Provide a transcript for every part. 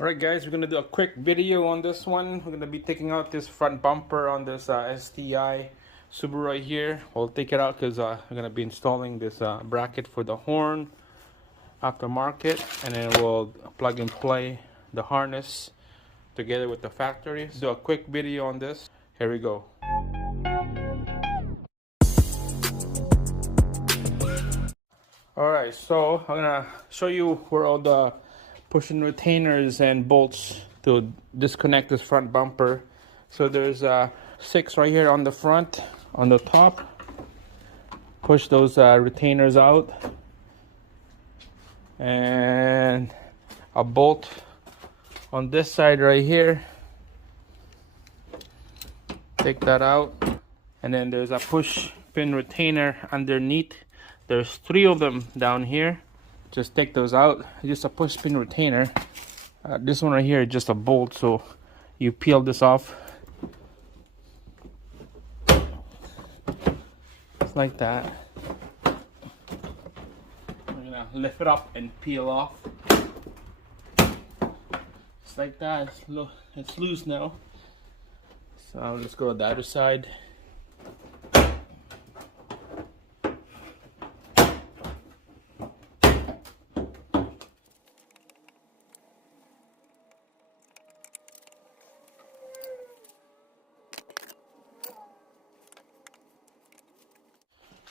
Alright guys, we're gonna do a quick video on this one. We're gonna be taking out this front bumper on this STI Subaru right here. We'll take it out because we're gonna be installing this bracket for the horn aftermarket, and then we'll plug and play the harness together with the factory. So do a quick video on this. Here we go. Alright, so I'm gonna show you where all the pushing retainers and bolts to disconnect this front bumper. So there's 6 right here on the front, on the top. Push those retainers out, and a bolt on this side right here. Take that out, and then there's a push pin retainer underneath. There's 3 of them down here. Just take those out. Just a push pin retainer. This one right here is just a bolt, so you peel this off. Just like that. I'm gonna lift it up and peel off. Just like that. It's loose now. So let's go to the other side.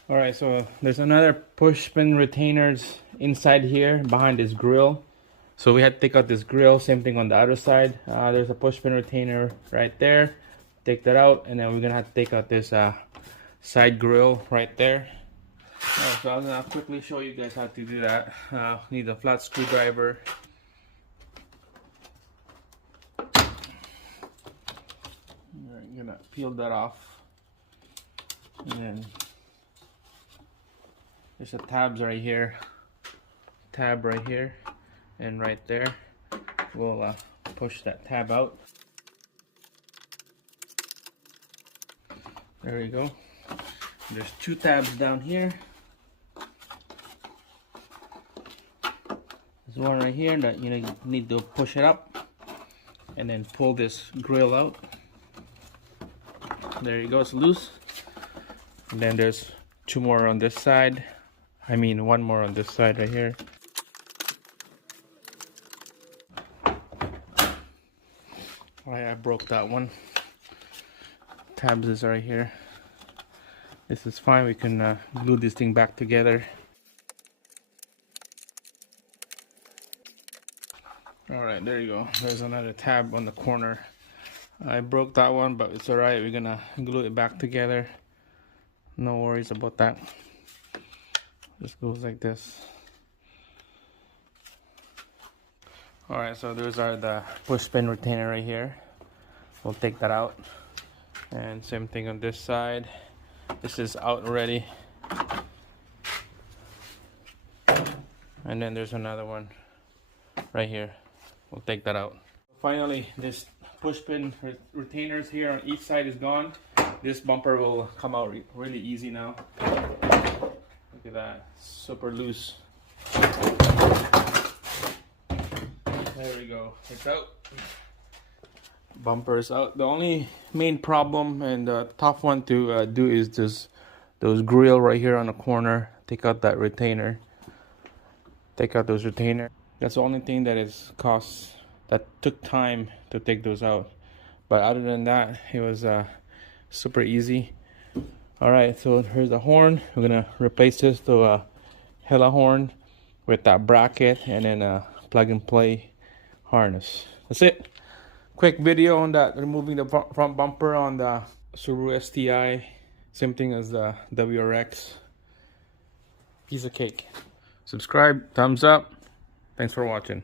Alright, so there's another push pin retainers inside here behind this grill. So we had to take out this grill. Same thing on the other side. There's a push pin retainer right there. Take that out, and then we're gonna have to take out this side grill right there. Alright, so I'm gonna quickly show you guys how to do that. Need a flat screwdriver. I'm gonna peel that off, and then there's a tab right here, and right there. We'll push that tab out. There we go. There's 2 tabs down here. There's one right here that you need to push it up, and then pull this grill out. There you go. It's loose. And then there's 2 more on this side. I mean, 1 more on this side right here. Alright, I broke that one. Tabs is right here. This is fine. We can glue this thing back together. Alright, there you go. There's another tab on the corner. I broke that one, but it's alright. We're gonna glue it back together. No worries about that. Just goes like this. Alright, so those are the push pin retainer right here. We'll take that out. And same thing on this side. This is out already. And then there's another one right here. We'll take that out. Finally, this push pin retainers here on each side is gone. This bumper will come out really easy now. Look at that, super loose. There we go, it's out. Bumper's out. The only main problem and the tough one to do is those grill right here on the corner. Take out that retainer. Take out those retainer. That's the only thing that took time to take those out. But other than that, it was super easy. Alright, so here's the horn. We're gonna replace this to a Hella horn with that bracket, and then a plug and play harness. That's it. Quick video on that, removing the front bumper on the Subaru STI. Same thing as the WRX. Piece of cake. Subscribe, thumbs up. Thanks for watching.